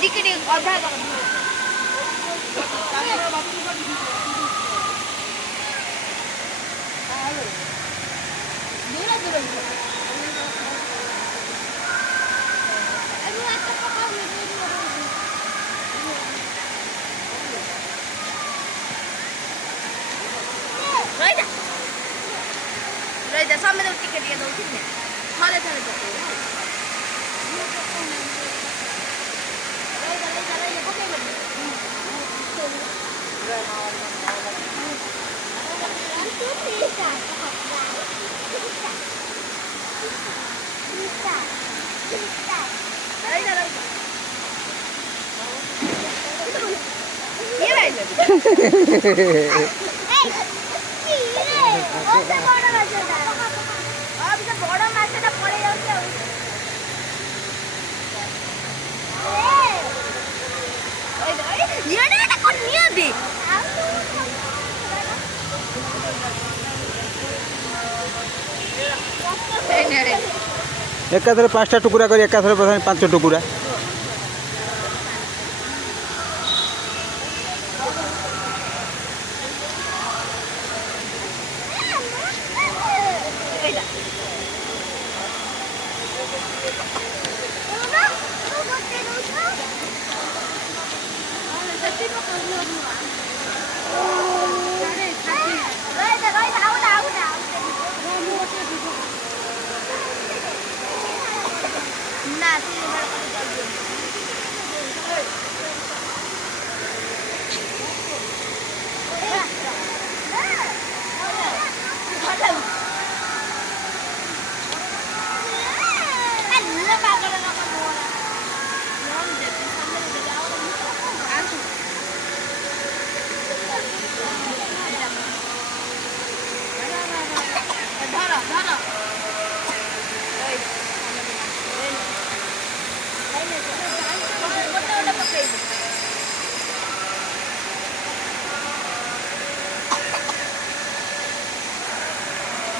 ticket অধা ରହିଥା ସମେତ ଟିକେ ଟିକେ ଦଉଛି ଥରେ ଥରେ ବଡ ମାଛଟା ପଳେଇ ଯାଉଛି एकाथरे 5टा टुकुरा कर एकाथरे 5 टुकुरा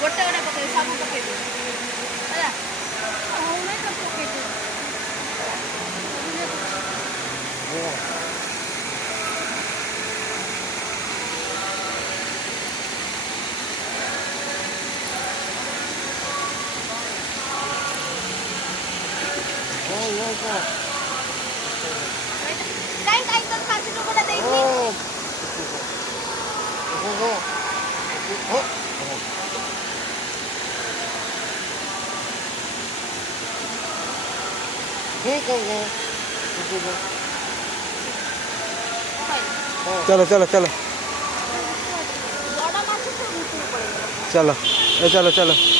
गोटे गोटे पकड़ सब पकड़ दे काई काई तो खासी तो बड़ा दे दी चलो चलो चलो चलो चलो चलो